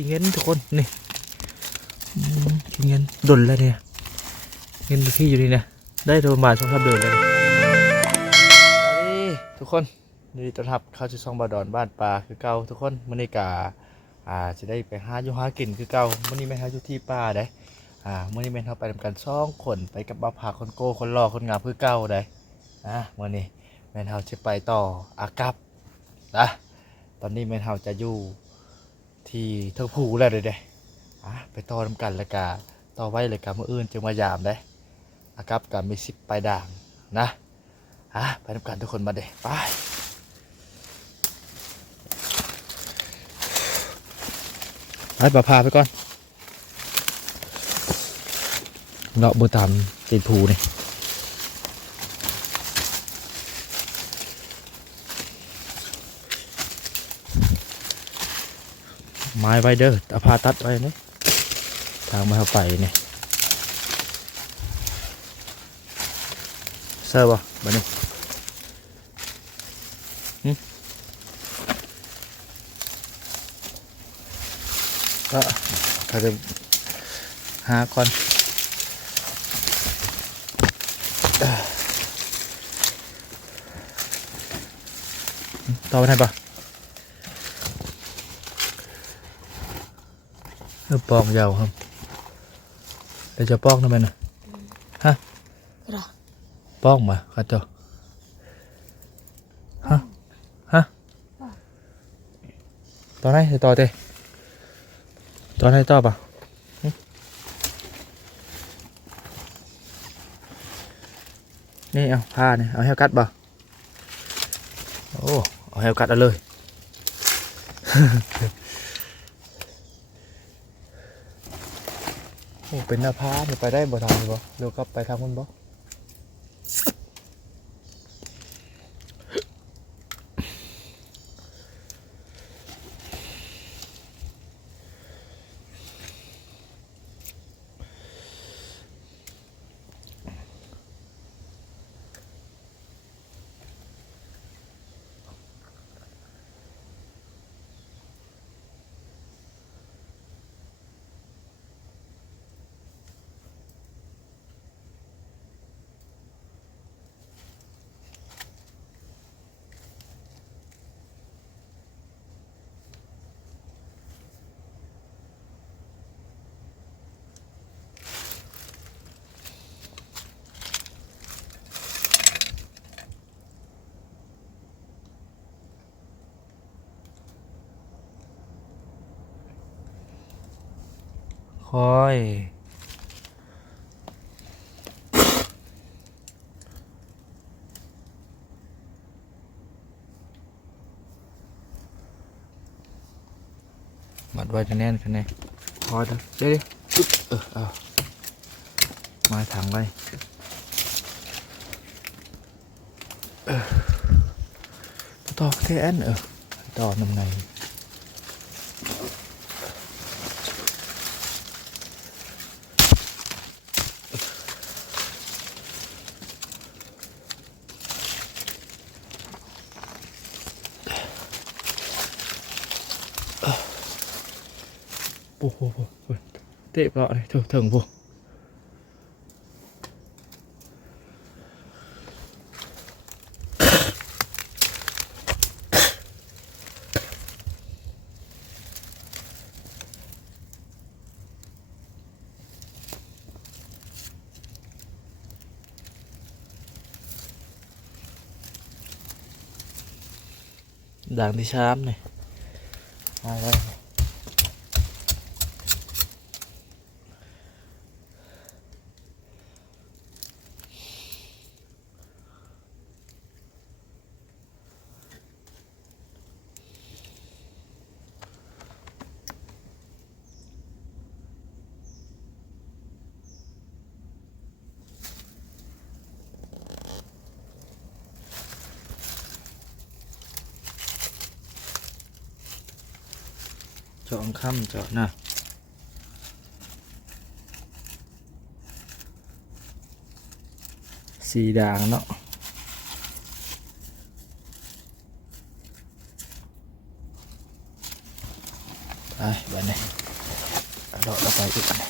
ขี้เงินทุกคนนี่ขี้เงินดุนแล้วเนี่ยเงินที่อยู่นี่นะได้โดนบาทสองสามเดือนแล้วนี่สวัสดีทุกคนยินดีต้อนรับเข้าสู่ช่องบาดอนบ้านปลาคือเก่าทุกคนมื้อนี้กาอ่าจะได้ไปหาอยู่หากินคือเก่ามื้อนี้แม่หาอยู่ที่ป่าได้อ่ามื้อนี้แม่นเฮาไปทำกันสองคนไปกับบ่าผาคนโก้คนหล่อคนงามคือเก่าได้อ่ามื้อนี้แม่เฮาจะไปต่ออากับนะตอนนี้แม่เฮาจะอยู่ ที่เทิงผูแล้วเด้เด้อะไปต่อทำกันแล้วกาต่อไว้เลยกาเมื่ออื่นจึงมายามได้อากับกับมีสิบปลายด่างนะอะไปทำกันทุกคนมาเด้ไปไปปะพาไปก่อนเนาะบัวตามตีนผูนี่ ม้ไว้เด้อตะพาตัดไว้นี่ทางมาเข้าไปนี่เซอร์บ่บัดนี้ก็ถ้าจะหาก่อนต่อไปไหนปะ เออปอกยาวครับเดี๋ยวจะปอกทำไมน่ะหรอปอกมาครับเจ้าฮะฮะตอนไหนจะต่อเตะตอนไหนต่อปะหึนี่เอาผ้าเนี่ยเอาแฮวกัดปะโอ้เอาแฮวกัดเอาเลย โอ้เป็นหน้าผาเนี่ยไปได้บ่ทางนี้บ่เดี๋ยวกลับไปทางมันบ่ ค่อยมัดไว้กันแน่นกันแน่คอยเด้อเดี๋ยวดิอึ๊บเออเอามาถังไว้เออต่อเทนเออต่อนำใน โอ้โหโอ้โหเตะเปล่าเลยถึงถึงพวกด่างที่ชามเนี่ยมาแล้ว เจาะค่ำเจาะนะสีด่างเนาะไปแบบนี้ เราเราไปอีกอันไหน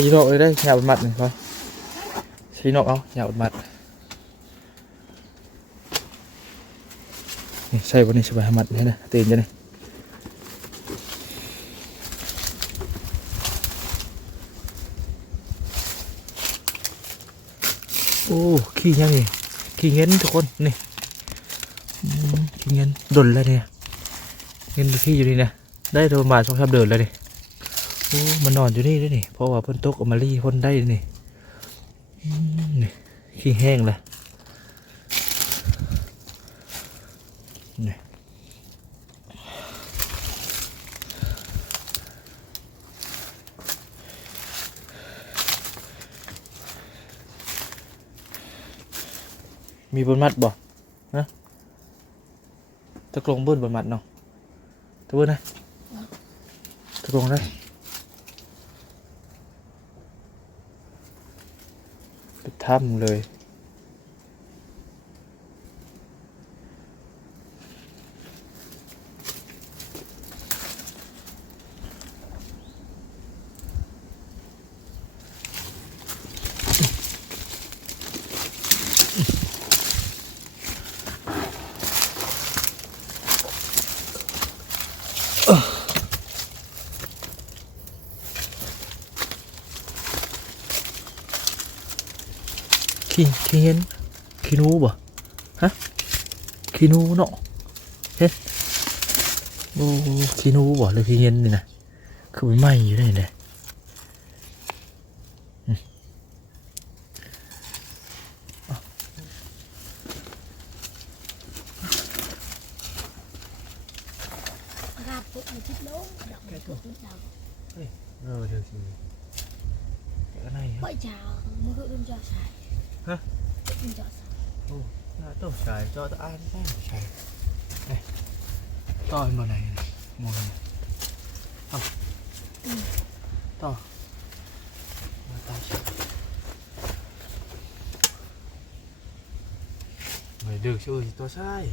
สีนอกเลยได้ยาวมัดหนึ่งพอสีนอกเอายาวมัดนี่ใช่วันนี้สบายมัดนี่นะตื่นจะนี่โอ้ขี้ โอ้มันนอนอยู่นี่ด้วยนี่เพราะว่าพ่นตกออกมารีพ่นได้นี่นี่ขี้แห้งเลยนี่มีบนมัดบ่นะตะกลงเบิ้นบนมัดเนาะตะเบิ้นนะตะกลงได้ไป ถ้ำเลย ขี้ขี้เห็นขี้หนูบ่ฮะขี้หนูเนาะเห็นโอ้ขี้หนูบ่หรือขี้เห็นนี่นะคือมันไหม้อยู่ได้เลยอืม ราบ ปุ๊บมันคิดโลดอกมันปุ๊บมันดาวเออเดี๋ยวสิ cái này hả? bởi chào mới hữu đêm cho xài Hả? cho Nó tổ xài cho tao ăn cái. Xài. Này to màu này màu này. To Ừ. to mà tao xài. Mày được chứ thì to sai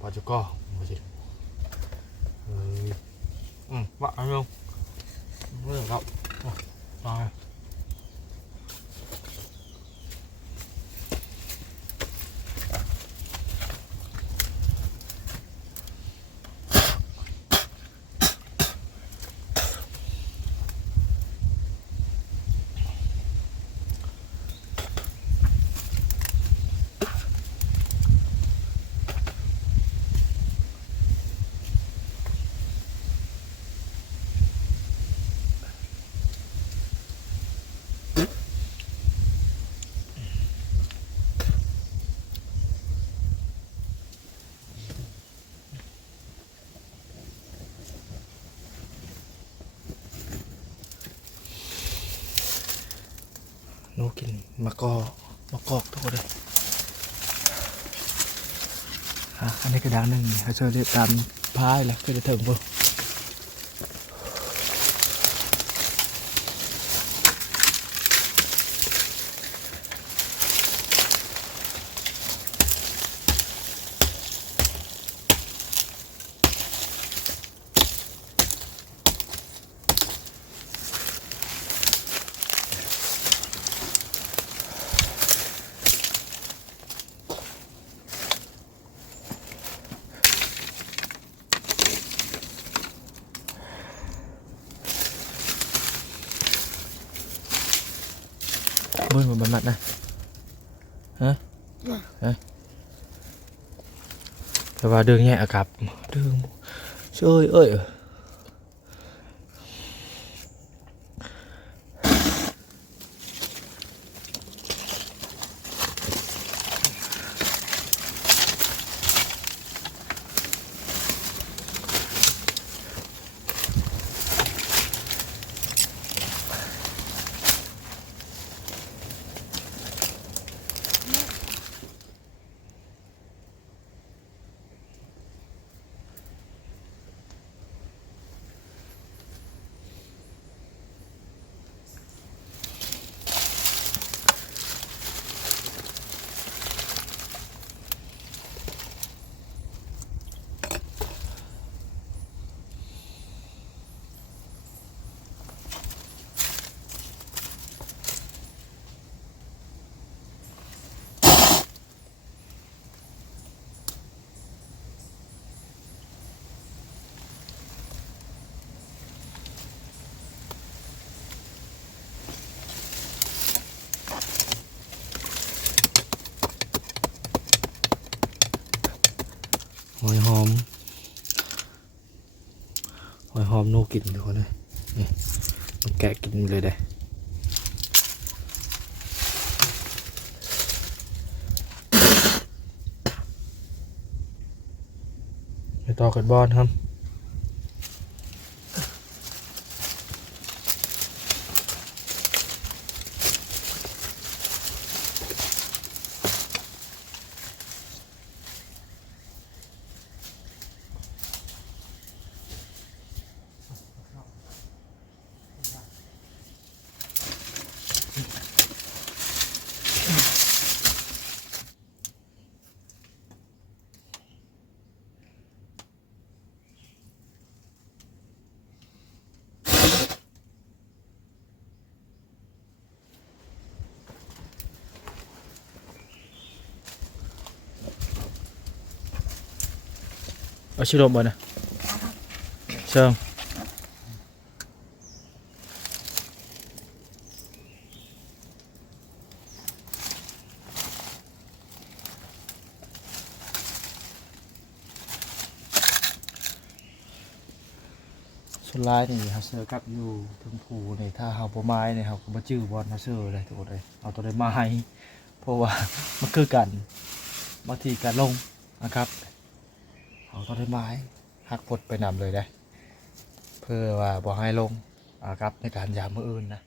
bảo cho co mà gì ừ. Ừ thấy không? Không được đâu rồi นูกินมะกอกมะกอกทุกคนเลยอะอันนี้กระดางหนึ่งเขาเจอเรียกตามพายแล้วก็จะถึงปุ๊บเบิ้ลมันมัดนะฮะฮะ แต่ว่าเดิน อมนูกินทุกคนเลยนี่มันแกะกินเลยได้ไปต่อกันบอลครับ เอาชิโรมบ่นะเชิงสุดท้ายนี่เขาเสือกับอยู่ถึงภูนี่ถ้าเฮาบ่ไม้นี่เขาก็บ่จื้อบอลเขาเสือเลยทุกคนเลยเอาตัวได้ไม้เพราะว่ามันคือกันบางทีการลงนะครับ เอาต้นไม้หักพดไปนำเลยได้ เพื่อว่าบ่ให้ลงอ่าครับในการยามมืออื่นนะ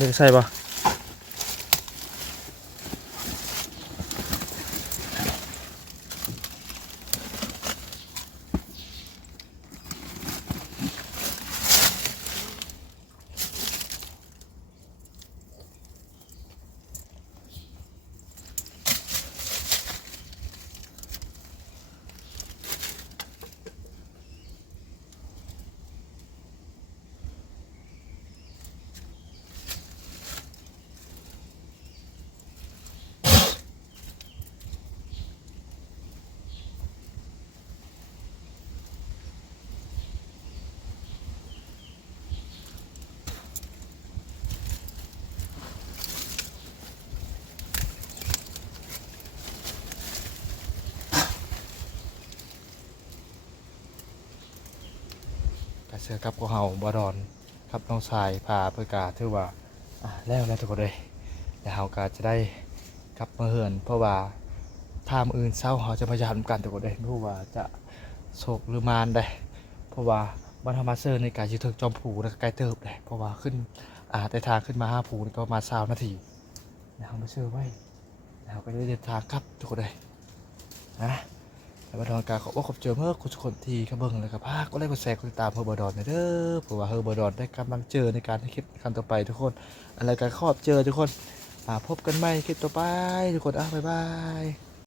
มันได้ เสือกับกวเฮาบดอนครับน้องชายพาเพื่อกาถือว่าแล้วแล้วทุกคนเลยเดี๋ยวเฮากาจะได้กลับมาเหินเพราะว่าถ้ามออื่นเศร้าเขาจะพยายามกันทุกคนเลยเพราะว่าจะโศกหรือมานได้เพราะว่าบรรทมาเซอร์ในการยืดถึงจอมผูแล้วก็ไกลเติบเลยเพราะว่าขึ้นอ่าแต่ทางขึ้นมาห้าผูนก็มาณสาวนาทีแล้วเรามาเชื่อไว้แล้วเราก็ได้เดินทางครับทุกคนเลยนะ แล้วบอดอนการขอบว่าขอบเจอเมื่อคุณทุกคนที่เข้าเบิงเลยครับภาคก็ไลค์กดแชร์กดติดตามเฮอร์บอดอนเด้อเพราะว่าเฮอร์บอดอนได้กำลังเจอในการให้คลิปครั้งต่อไปทุกคน อะไรกันขอบเจอทุกคนพบกันใหม่คลิปต่อไปทุกคนอะบ๊ายบาย